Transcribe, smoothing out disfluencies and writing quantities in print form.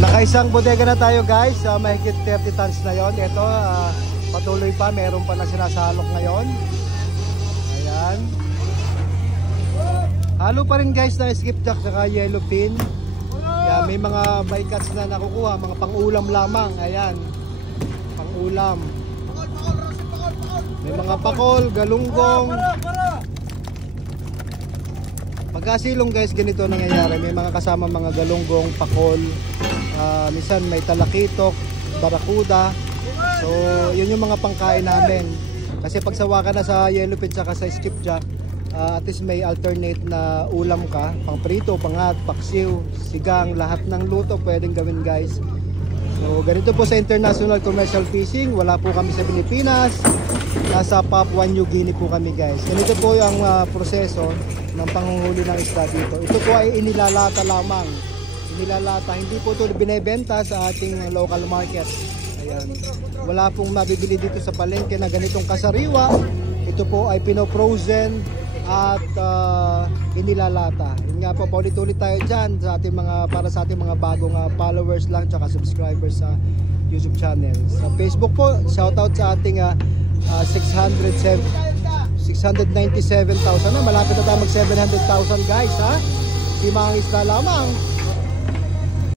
Nakaisang bodega na tayo guys, mahigit 30 tons na yon. Ito, patuloy pa, meron pa na sinasalok ngayon. Ayan. Halo pa rin guys na skipjack saka yellowfin. Ayan, may mga bycatch na nakukuha, mga pang-ulam lamang. Ayan, pang-ulam. May mga pakol, galunggong. Pagkasilong guys, ganito nangyayari. May mga kasama mga galunggong, pakol. Minsan may talakitok, barakuda. So yun yung mga pangkain namin. Kasi pag sawa ka na sa yellowfin saka sa skipjack, at least may alternate na ulam ka. Pang prito, pangat, paksiw, sigang, lahat ng luto pwedeng gawin guys. So ganito po sa international commercial fishing. Wala po kami sa Pilipinas. Nasa Papua New Guinea po kami guys. Ganito po yung proseso ng panghuli ng isda dito. Ito po ay inilalata lamang. Inilalata, hindi po ito binebenta sa ating local market. Ayan. Wala pong mabibili dito sa palengke na ganitong kasariwa. Ito po ay pino-frozen at inilalata. Yun nga po, paulit-ulit tayo dyan sa ating mga, para sa ating mga bagong followers lang tsaka subscribers sa YouTube channel. Sa Facebook po, shoutout sa ating 697,000 na. Malapit na tayo mag 700,000 guys ha. Di mga isda lamang.